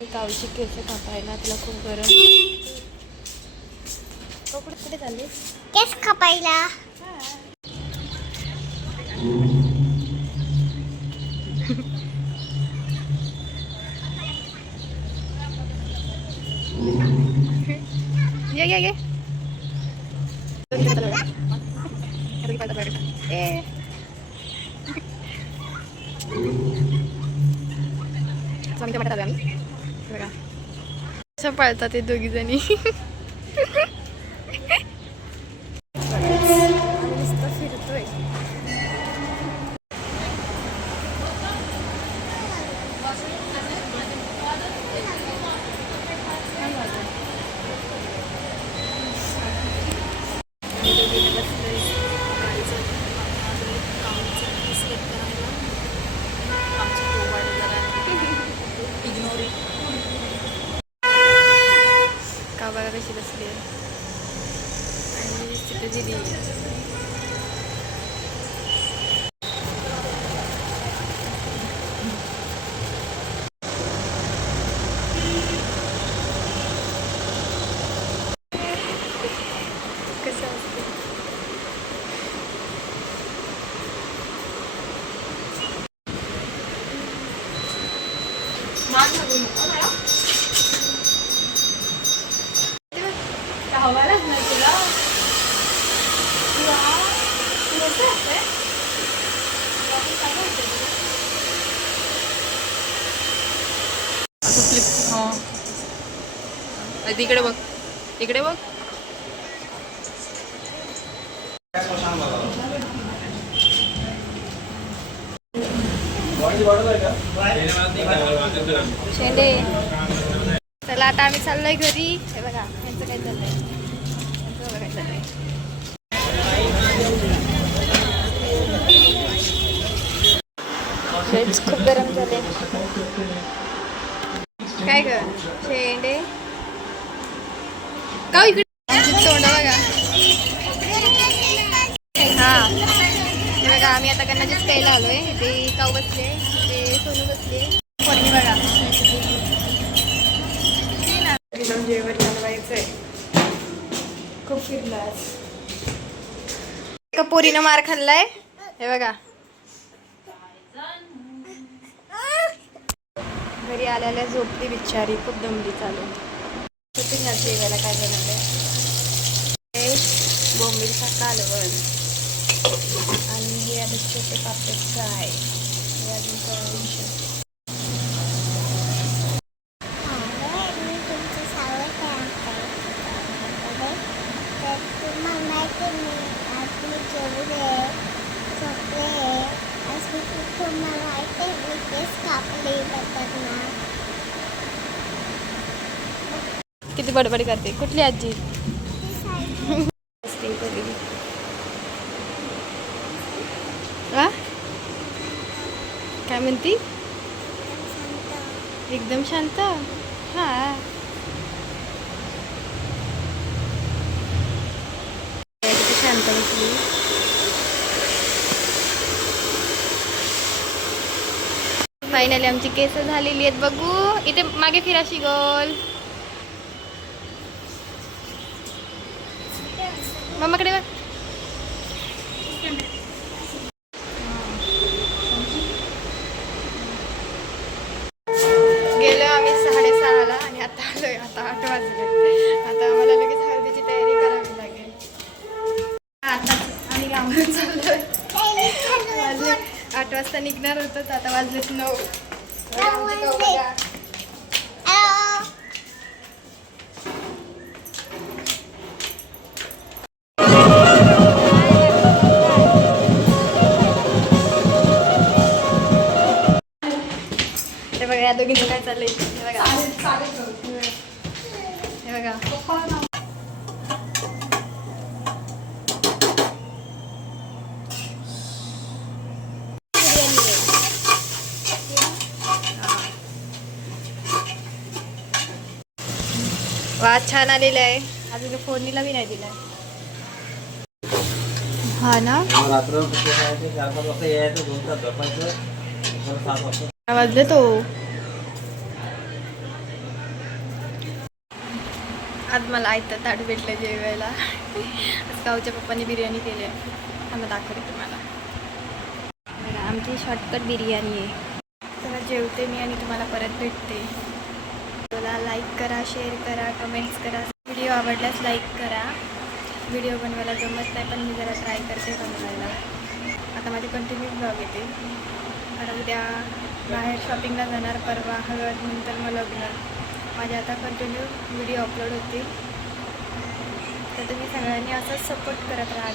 कावची केस कापायला तिला खूप गरम. कुठे कुठे चालली? केस कापायला. ये ये ये कसं पळतात ते दोघी जणी. फिरतोय. का बघा कशी बसली आहे आणि तिथे दिली. कसं असते हवालाच नाही तुला. इकडे बघ, इकडे बघ. शेंडे चला आता आम्ही चाललोय घरी. हे बघा यांचं काय चाललंय, यांचं बघा काय चाललंय. खूप गरम झाले. काय ग शेंडे का इकडे तोंड बघा. हा हे बघा आम्ही आता कन्नाचीच प्यायला आलोय. ते काऊ बसले, ते सोनू बसले. कोणी बघा एकदम जेवण बनवायचंय. खूप फिरलं आज. एका पोरीनं मार खाल्लाय. हे बघा घरी आल्याला झोपली बिचारी, खूप दमली. चालू शूटिंग आज जेवायला काय बनवलंय. बोंबीलचा कालवण आणि हे आता छोटे पापड फ्राय. हे अजून काय किती बडबड करते. कुठली आजी? काय म्हणती? एकदम शांत. हा शांत बसली. फायनली आमची केस झालेली आहेत. बघू इथे मागे फिराशी गोल. मम्माकडे बघ. गेलो आम्ही 6:30ला आणि आता आलोय. आता 8 वाजले. आता आम्हाला लगेच हळदीची तयारी करावी लागेल. आता आम्ही लांबून चाललोय. 8 वाजता निघणार होतो तर आता वाजलेत 9. हे बघा या दोघींचं काय चाललंय. हे बघा हे बघा वास छान आलेला आहे. अजून फोडणीला बी नाही दिलाय. हा ना वाजले तो आज मला आयतं ताट भेटलं जेवायला. आज गावच्या पप्पांनी बिर्याणी केली आहे. आम्ही दाखवते तुम्हाला. बघा आमची शॉर्टकट बिर्याणी आहे. तर जेवते मी आणि तुम्हाला परत भेटते. मला लाईक करा, शेअर करा, कमेंट्स करा. व्हिडिओ आवडल्यास लाईक करा. व्हिडिओ बनवायला जमत नाही पण मी जरा ट्राय करते बनवायला. आता माझे कंटिन्यू ब्लॉग येते. आता उद्या बाहेर शॉपिंगला जाणार, परवा हळद, नंतर मग लग्न. माझे आता कंटिन्यू व्हिडिओ अपलोड होतील. तर तुम्ही सगळ्यांनी असंच सपोर्ट करत राहा.